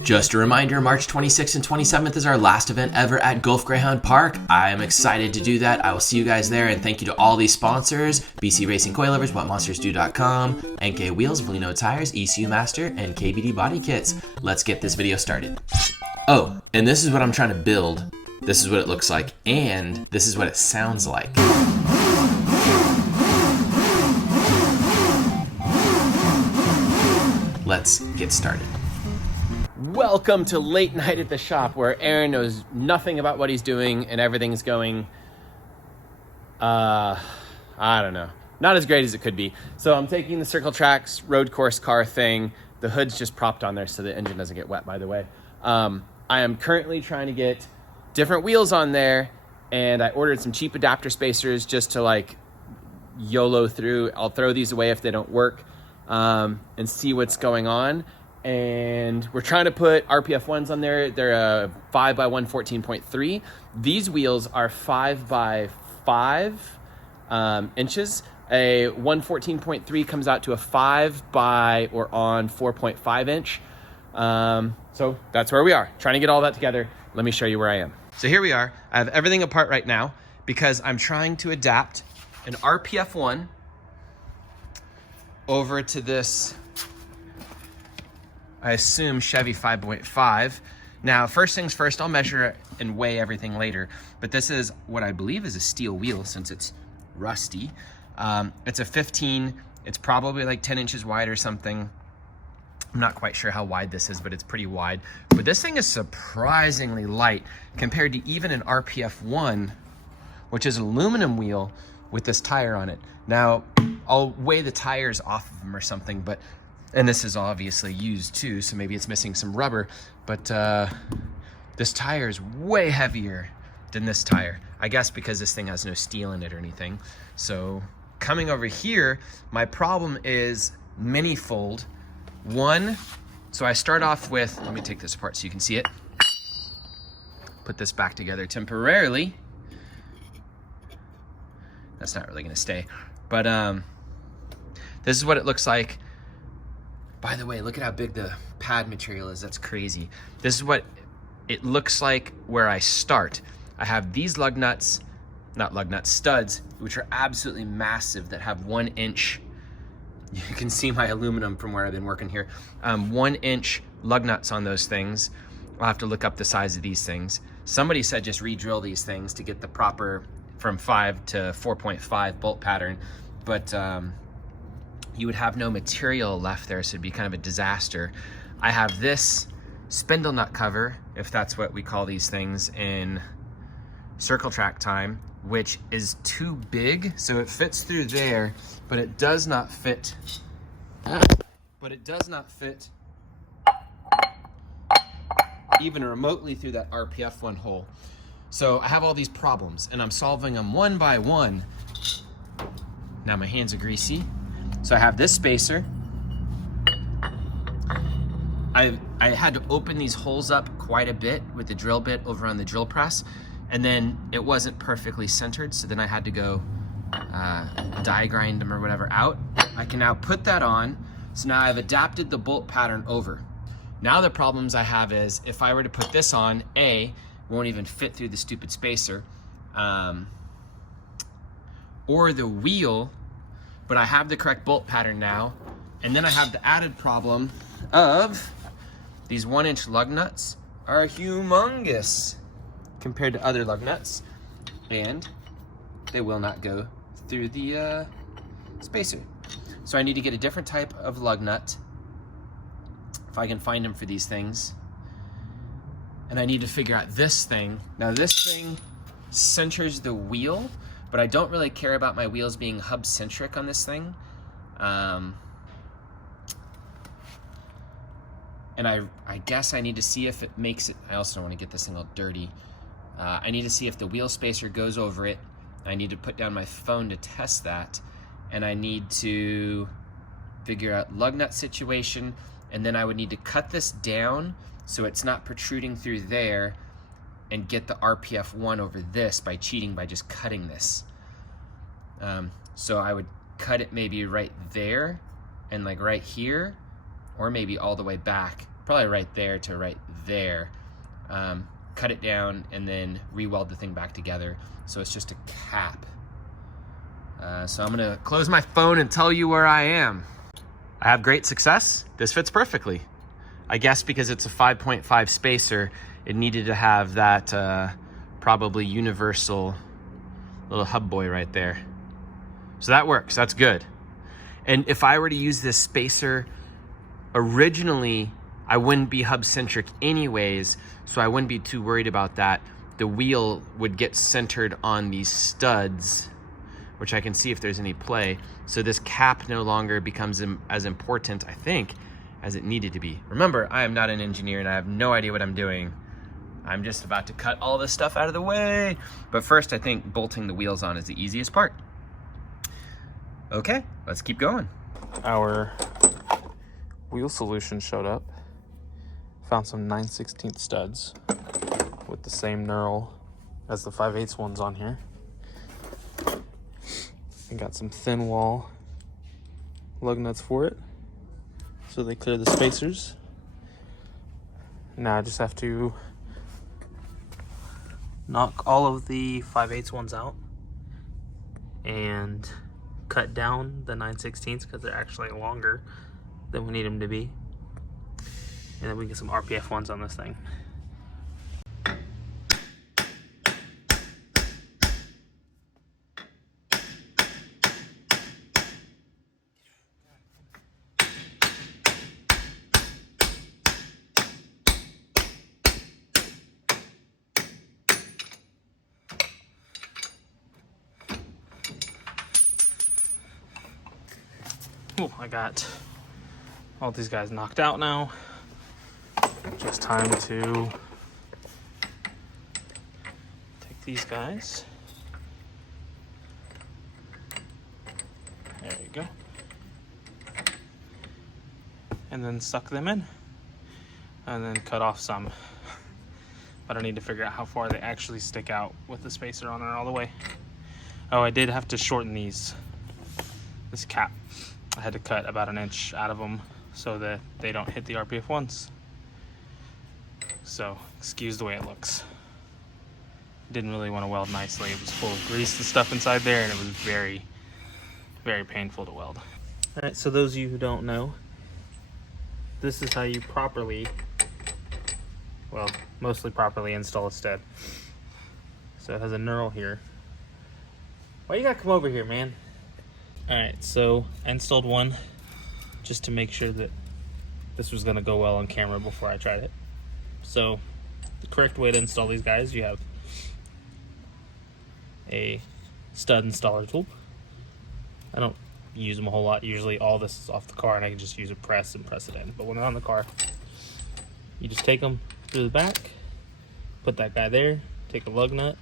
Just a reminder, March 26th and 27th is our last event ever at Gulf Greyhound Park. I am excited to do that. I will see you guys there, and thank you to all these sponsors: BC Racing Coilovers, WhatMonstersDo.com, Enkei Wheels, Valino Tires, ECU Master, and KBD Body Kits. Let's get this video started. Oh, and this is what I'm trying to build. This is what it looks like, and this is what it sounds like. Let's get started. Welcome to late night at the shop, where Aaron knows nothing about what he's doing and everything's going, I don't know, not as great as it could be. So I'm taking the Circle Tracks road course car thing. The hood's just propped on there so the engine doesn't get wet, by the way. I am currently trying to get different wheels on there, and I ordered some cheap adapter spacers just to like YOLO through. I'll throw these away if they don't work, and see what's going on. And we're trying to put RPF1s on there. They're a 5x1 14.3. These wheels are 5x5 inches. A 114.3 comes out to a 5x or on 4.5 inch. So that's where we are, trying to get all that together. Let me show you where I am. So here we are. I have everything apart right now because I'm trying to adapt an RPF1 over to this, I assume, Chevy 5.5. Now, first things first, I'll measure and weigh everything later, but this is what I believe is a steel wheel since it's rusty. It's a 15, it's probably like 10 inches wide or something. I'm not quite sure how wide this is, but it's pretty wide. But this thing is surprisingly light compared to even an RPF1, which is an aluminum wheel with this tire on it. Now, I'll weigh the tires off of them or something, but and this is obviously used too, so maybe it's missing some rubber, but this tire is way heavier than this tire. I guess because this thing has no steel in it or anything. So coming over here, my problem is mini fold. One, so I start off with, let me take this apart so you can see it. Put this back together temporarily. That's not really gonna stay, but this is what it looks like. By the way, look at how big the pad material is. That's crazy. This is what it looks like where I start. I have these lug nuts, not lug nuts, studs, which are absolutely massive, that have 1 inch. You can see my aluminum from where I've been working here. 1 inch lug nuts on those things. I'll have to look up the size of these things. Somebody said just re-drill these things to get the proper from 5 to 4.5 bolt pattern, but you would have no material left there, so it'd be kind of a disaster. I have this spindle nut cover, if that's what we call these things in circle track time, which is too big, so it fits through there, but it does not fit. Even remotely through that RPF1 hole. So I have all these problems, and I'm solving them one by one. Now my hands are greasy. So I have this spacer. I had to open these holes up quite a bit with the drill bit over on the drill press, and then it wasn't perfectly centered, so then I had to go die grind them or whatever out. I can now put that on, so now I've adapted the bolt pattern over. Now the problems I have is, if I were to put this on, A, won't even fit through the stupid spacer, or the wheel, but I have the correct bolt pattern now, and then I have the added problem of these 1 inch lug nuts are humongous compared to other lug nuts, and they will not go through the spacer. So I need to get a different type of lug nut, if I can find them for these things, and I need to figure out this thing. Now this thing centers the wheel, but I don't really care about my wheels being hub-centric on this thing. And I guess I need to see if it makes it, I also don't want to get this thing all dirty. I need to see if the wheel spacer goes over it. I need to put down my phone to test that. And I need to figure out lug nut situation, and then I would need to cut this down so it's not protruding through there, and get the RPF1 over this by cheating by just cutting this. So I would cut it maybe right there and like right here, or maybe all the way back, probably right there to right there. Cut it down and then re-weld the thing back together. So it's just a cap. So I'm gonna close my phone and tell you where I am. I have great success. This fits perfectly. I guess because it's a 5.5 spacer, it needed to have that probably universal little hub boy right there. So that works, that's good. And if I were to use this spacer originally, I wouldn't be hub centric anyways, so I wouldn't be too worried about that. The wheel would get centered on these studs, which I can see if there's any play. So this cap no longer becomes as important, I think, as it needed to be. Remember, I am not an engineer and I have no idea what I'm doing. I'm just about to cut all this stuff out of the way. But first, I think bolting the wheels on is the easiest part. Okay, let's keep going. Our wheel solution showed up. Found some 9/16 studs with the same knurl as the 5/8 ones on here. And got some thin wall lug nuts for it, so they clear the spacers. Now I just have to knock all of the 5/8 ones out and cut down the 9/16 because they're actually longer than we need them to be. And then we get some RPF ones on this thing. Oh, I got all these guys knocked out now. Just time to take these guys. There you go. And then suck them in. And then cut off some. But I need to figure out how far they actually stick out with the spacer on there all the way. Oh, I did have to shorten this cap. I had to cut about 1 inch out of them so that they don't hit the RPF ones. So, excuse the way it looks. Didn't really want to weld nicely. It was full of grease and stuff inside there, and it was very, very painful to weld. All right, so those of you who don't know, this is how you properly, well, mostly properly install a stud. So it has a knurl here. Why you gotta come over here, man? All right, so I installed one just to make sure that this was gonna go well on camera before I tried it. So the correct way to install these guys, you have a stud installer tool. I don't use them a whole lot. Usually all this is off the car and I can just use a press and press it in. But when they're on the car, you just take them through the back, put that guy there, take a lug nut,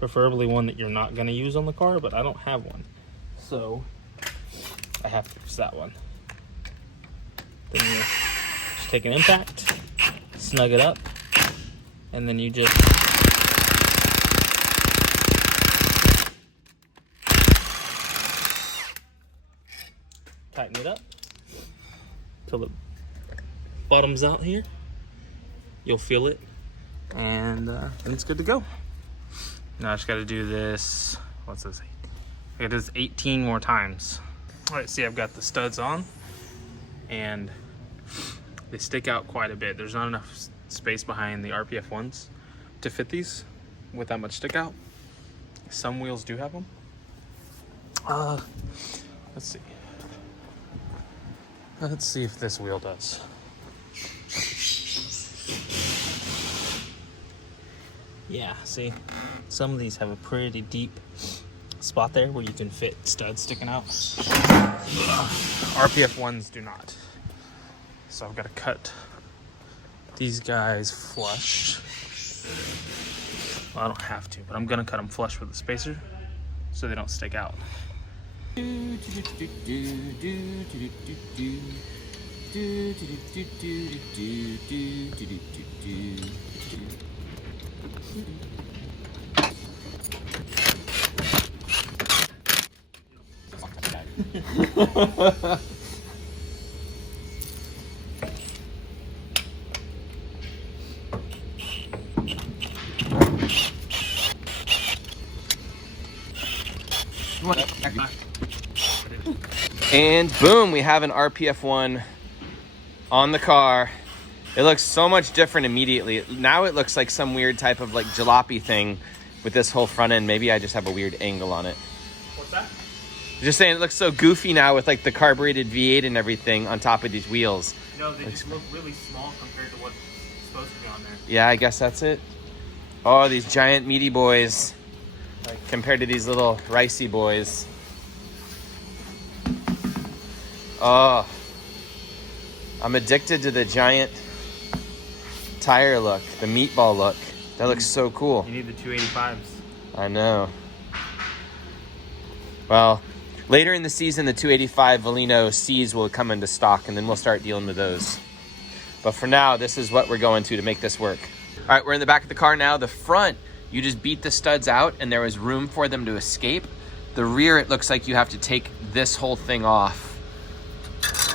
preferably one that you're not gonna use on the car, but I don't have one. So I have to use that one. Then you just take an impact, snug it up, and then you just tighten it up till it bottoms out here. You'll feel it, and it's good to go. Now I just gotta do this, what's this? I gotta do this 18 more times. All right, see, I've got the studs on, and they stick out quite a bit. There's not enough space behind the RPF ones to fit these with that much stick out. Some wheels do have them. Let's see. Let's see if this wheel does. Yeah, see, some of these have a pretty deep spot there where you can fit studs sticking out. RPF ones do not. So I've got to cut these guys flush. Well, I don't have to, but I'm gonna cut them flush with the spacer so they don't stick out. And boom, we have an RPF1 on the car. It looks so much different immediately. Now it looks like some weird type of like jalopy thing with this whole front end. Maybe I just have a weird angle on it. What's that? Just saying, it looks so goofy now with like the carbureted V8 and everything on top of these wheels. No, they just look really small compared to what's supposed to be on there. Yeah, I guess that's it. Oh, these giant meaty boys compared to these little ricey boys. Oh, I'm addicted to the giant tire look, the meatball look. That looks so cool. You need the 285s. I know. Well, later in the season, the 285 Valino C's will come into stock, and then we'll start dealing with those. But for now, this is what we're going to make this work. All right, we're in the back of the car now. The front, you just beat the studs out, and there was room for them to escape. The rear, it looks like you have to take this whole thing off.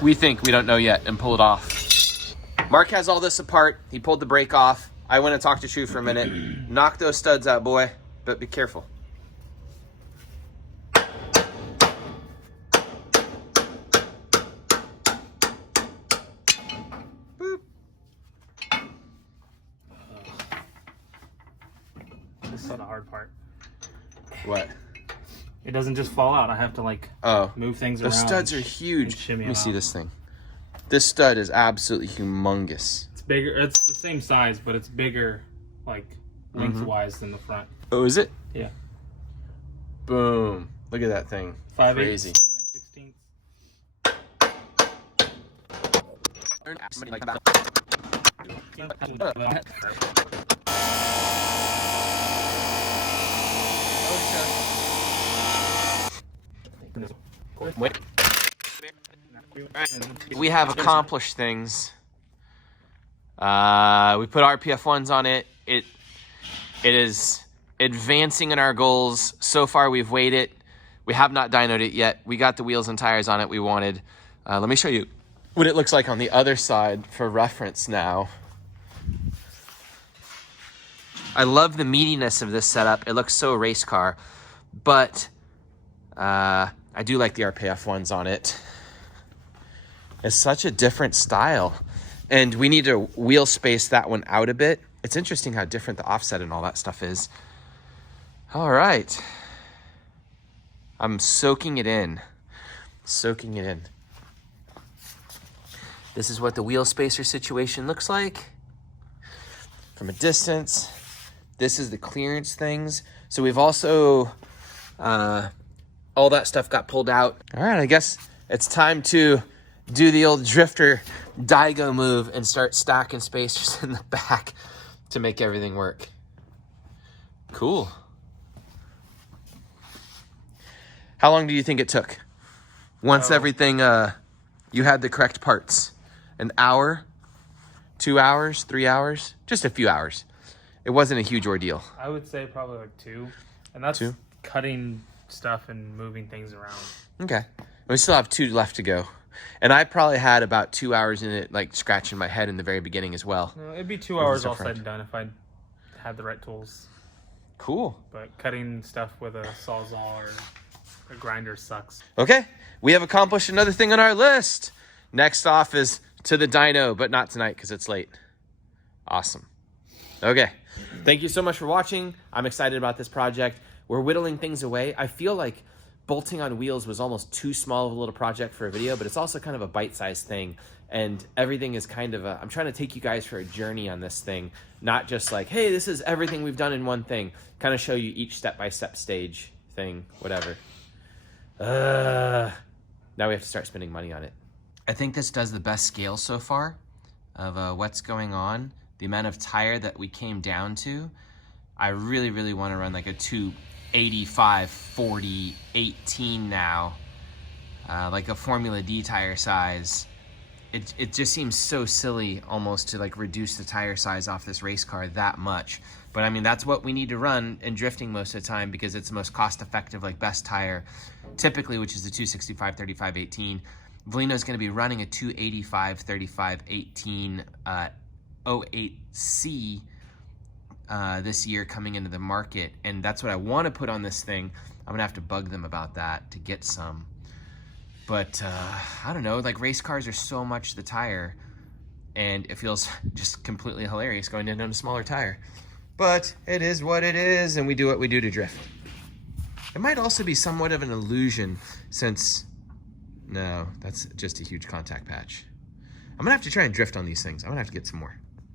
We think, we don't know yet, and pull it off. Mark has all this apart. He pulled the brake off. I went and talked to Shu for a minute. Knock those studs out, boy, but be careful. Boop. This is the hard part. What? It doesn't just fall out. I have to like move things around. The studs are huge. Let me see out. this thing. This stud is absolutely humongous. It's bigger. It's the same size, but it's bigger, like lengthwise than the front. Oh, is it? Yeah. Boom! Look at that thing. 5/8 Crazy. to 9/16. Wait. We have accomplished things. We put RPF1s on it. It is advancing in our goals. So far, we've weighed it. We have not dynoed it yet. We got the wheels and tires on it we wanted. Let me show you what it looks like on the other side for reference now. I love the meatiness of this setup. It looks so race car, but I do like the RPF1s on it. It's such a different style. And we need to wheel space that one out a bit. It's interesting how different the offset and all that stuff is. All right. I'm soaking it in. Soaking it in. This is what the wheel spacer situation looks like from a distance. This is the clearance things. So we've also, all that stuff got pulled out. All right, I guess it's time to do the old drifter Daigo move and start stacking spacers in the back to make everything work. Cool. How long do you think it took? Once everything, you had the correct parts. An hour, 2 hours, 3 hours, just a few hours. It wasn't a huge ordeal. I would say probably like 2. And that's cutting stuff and moving things around. Okay. We still have 2 left to go. And I probably had about 2 hours in it, like scratching my head in the very beginning as well. No, it'd be 2 hours all said and done if I had the right tools. Cool. But cutting stuff with a Sawzall or a grinder sucks. Okay. We have accomplished another thing on our list. Next off is to the dyno, but not tonight because it's late. Awesome. Okay. Thank you so much for watching. I'm excited about this project. We're whittling things away. I feel like bolting on wheels was almost too small of a little project for a video, but it's also kind of a bite-sized thing. And everything is kind of I'm trying to take you guys for a journey on this thing, not just like, hey, this is everything we've done in one thing. Kind of show you each step-by-step stage thing, whatever. Now we have to start spending money on it. I think this does the best scale so far of what's going on. The amount of tire that we came down to. I really, really want to run like a 285, 40, 18 now. Like a Formula D tire size. It just seems so silly almost to like reduce the tire size off this race car that much. But I mean, that's what we need to run in drifting most of the time because it's the most cost effective, like best tire typically, which is the 265, 35, 18. Valino is going to be running a 285/35/18 08C this year coming into the market, and that's what I want to put on this thing. I'm gonna have to bug them about that to get some, but I don't know, like race cars are so much the tire, and it feels just completely hilarious going in on a smaller tire, but it is what it is, and we do what we do to drift. It might also be somewhat of an illusion since, no, that's just a huge contact patch. I'm gonna have to try and drift on these things. I'm gonna have to get some more.